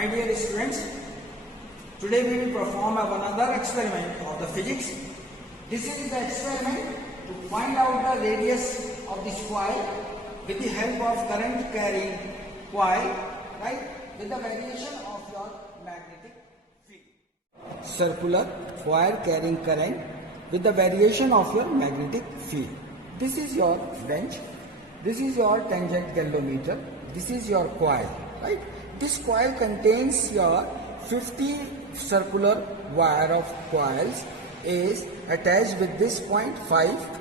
My dear students, today we will perform another experiment of the physics. This is the experiment to find out the radius of this coil with the help of current carrying coil, right, with the variation of your magnetic field. Circular coil carrying current with the variation of your magnetic field. This is your bench. This is your tangent galvanometer. This is your coil, right? This coil contains your 50 circular wire of coils is attached with this point 5.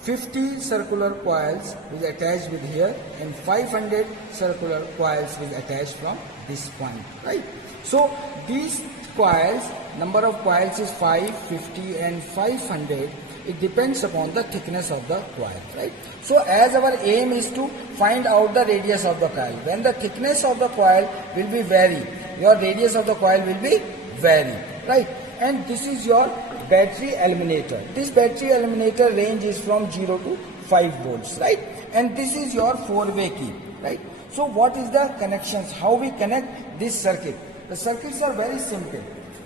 50 circular coils is attached with here and 500 circular coils is attached from this point, right? So these coils, number of coils is 5, 50 and 500. It depends upon the thickness of the coil, right? So as our aim is to find out the radius of the coil. When the thickness of the coil will be vary, your radius of the coil will be vary, right? And this is your battery eliminator. This battery eliminator range is from 0 to 5 volts, right? And this is your 4-way key, right? So what is the connections? How we connect this circuit? The circuits are very simple.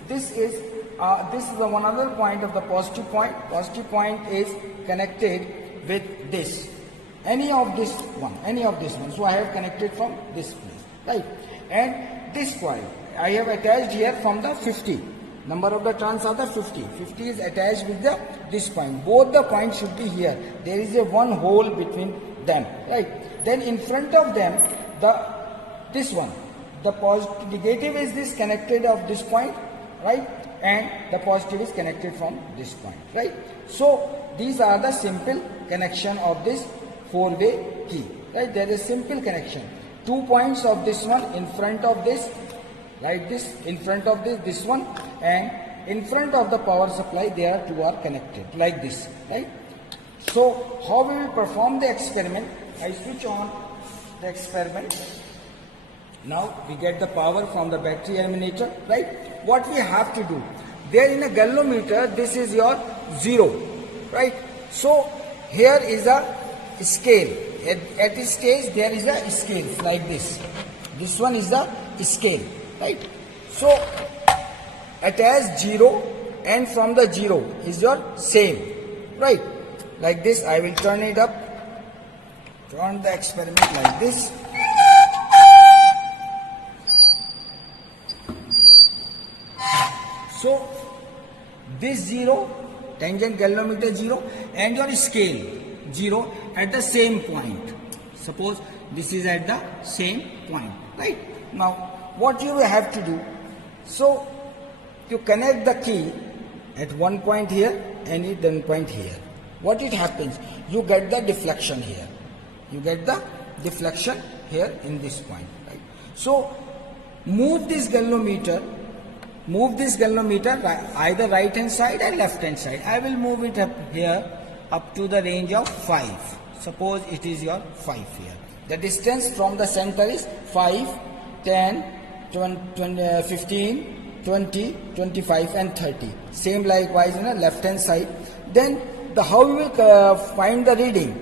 This is the one other point of the positive point. Positive point is connected with this. Any of this one. So I have connected from this place, right? And this coil I have attached here from the 50. Number of the turns are the 50. 50 is attached with this point. Both the points should be here. There is a one hole between them, right? Then in front of them, this one. The positive negative is this connected of this point, right? And the positive is connected from this point, right? So these are the simple connection of this 4-way key, right? There is simple connection. 2 points of this one in front of this, right? This in front of this one, and in front of the power supply there are 2 are connected like this, right? So how we will perform the experiment? I switch on the experiment. Now we get the power from the battery eliminator, right? What we have to do? There in a galvanometer, this is your 0, right? So here is a scale. At this stage there is a scale like this. This one is the scale, right? So attach 0 and from the 0 is your same, right? Like this. I will turn it up. Turn the experiment like this. So this 0, tangent galvanometer 0 and your scale 0 at the same point. Suppose this is at the same point, right? Now what you will have to do? So you connect the key at one point here and at one point here. What it happens? You get the deflection here. You get the deflection here in this point, right? So move this galvanometer either right hand side or left hand side. I will move it up here up to the range of 5. Suppose it is your 5 here. The distance from the center is 5, 10, 20, 15, 20, 25 and 30. Same likewise in the left hand side. Then how we will find the reading?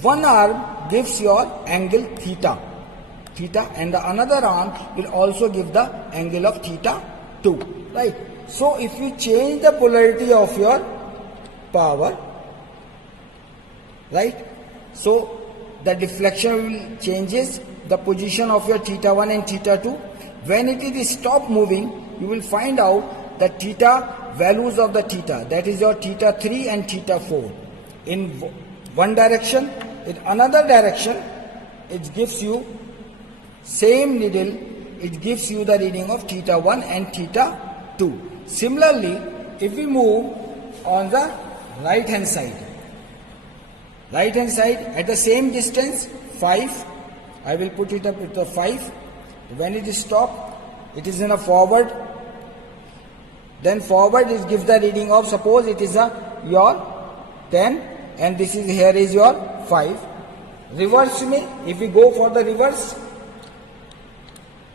One arm gives your angle theta, and the other arm will also give the angle of theta 2, right? So if you change the polarity of your power, right, so the deflection will changes the position of your theta 1 and theta 2. When it is stop moving, you will find out the theta values of the theta, that is your theta 3 and theta 4 in one direction. In another direction it gives you same needle, it gives you the reading of theta 1 and theta 2. Similarly, if we move on the right hand side at the same distance 5, I will put it up with the 5. When it is stopped, it is in a forward. Then forward it gives the reading of, suppose it is your 10 and this is here is your 5. Reverse me, if we go for the reverse,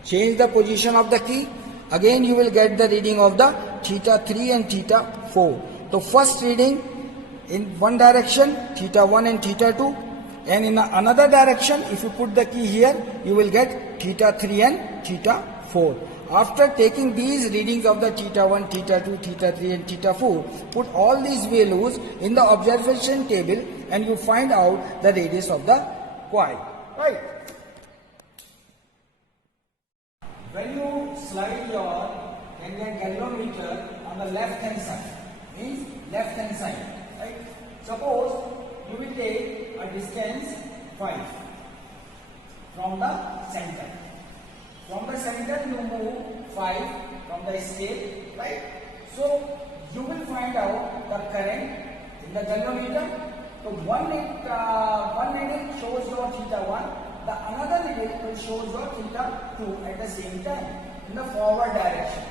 change the position of the key, again you will get the reading of the theta 3 and theta 4. The first reading in one direction theta 1 and theta 2, and in another direction if you put the key here you will get theta 3 and theta 4. after taking these readings of the theta 1, theta 2, theta 3 and theta 4, put all these values in the observation table and you find out the radius of the coil. Right? When you slide your galvanometer on the left hand side, means left hand side, right? Suppose you will take a distance 5 from the center. From the center you move 5 from the scale, right? So you will find out the current in the galvanometer. So one needle shows your theta 1, the another needle will show your theta 2 at the same time in the forward direction.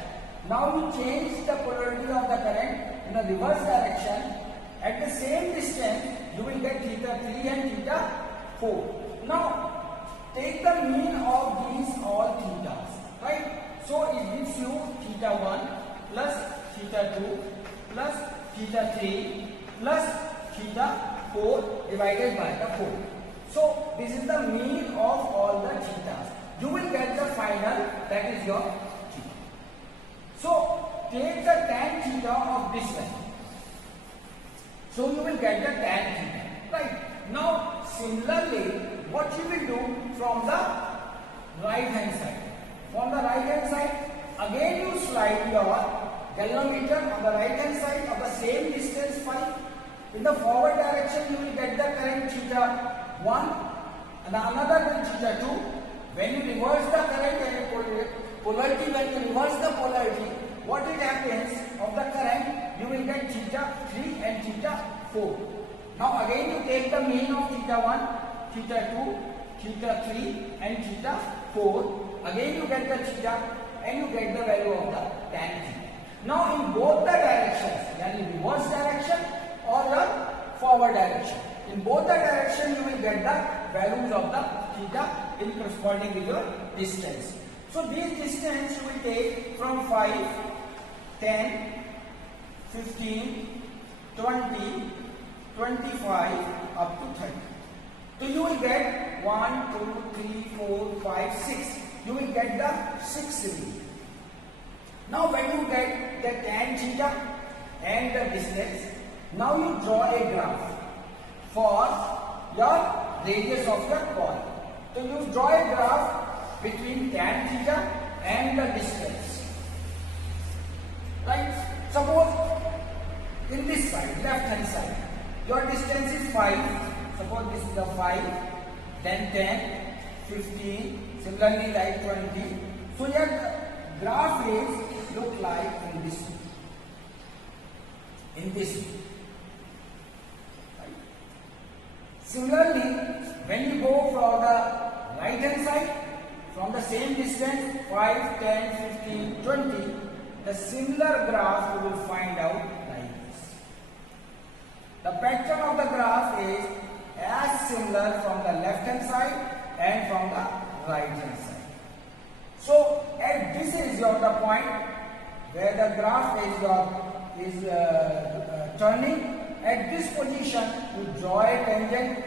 Now you change the polarity of the current in the reverse direction. At the same distance, you will get theta 3 and theta 4. Now, take the mean of these all thetas, right? So, it gives you theta 1 plus theta 2 plus theta 3 plus theta 4 divided by the 4. So, this is the mean of all the thetas. You will get the final, that is your theta. So, take the tan theta of this one. So you will get the tan theta, right? Now, similarly, what you will do from the right hand side? From the right hand side, again you slide your galvanometer on the right hand side of the same distance 5. In the forward direction, you will get the current theta 1 and another will theta 2. When you reverse the current and polarity, when you reverse the polarity, what it happens of the current, you will get theta 3 and theta 4. Now again you take the mean of theta 1, theta 2, theta 3 and theta 4. Again you get the theta and you get the value of the tan theta. Now in both the directions, yani reverse direction or the forward direction, in both the direction you will get the values of the theta in corresponding with your distance. So this distance you will take from 5, 10, 15, 20, 25 up to 30. So you will get 1, 2, 3, 4, 5, 6. You will get the 6 reading. Now when you get the tan theta and the distance, now you draw a graph for your radius of your coil. So you draw a graph between tan theta and the distance. Right? Suppose in this side, left hand side, your distance is 5. Suppose this is the 5, then 10, 15, similarly like 20. So your graph is look like in this way. In this way. Right? Similarly, when you go for the right hand side, from the same distance 5, 10, 15, 20, the similar graph you will find out like this. The pattern of the graph is as similar from the left hand side and from the right hand side. So at this is the point where the graph is turning. At this position you draw a tangent.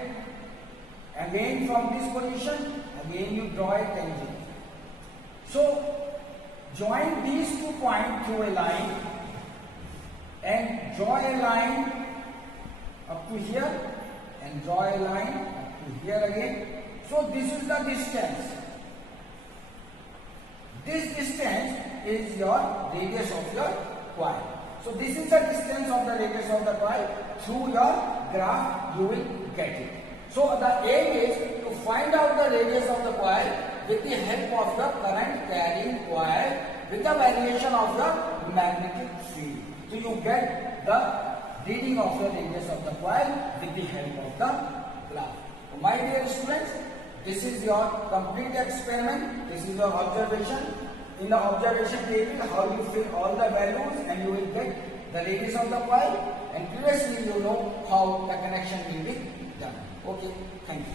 Again from this position, again you draw a tangent. So join these 2 points through a line and draw a line up to here and draw a line up to here again. So this is the distance. This distance is your radius of your coil. So this is the distance of the radius of the coil. Through your graph you will get it. So the aim is to find out the radius of the coil with the help of the current carrying coil with the variation of the magnetic field. So you get the reading of the radius of the coil with the help of the graph. So my dear students, this is your complete experiment. This is your observation. In the observation table, how you fill all the values and you will get the radius of the coil. And previously you know how the connection will be done. Okay, thank you.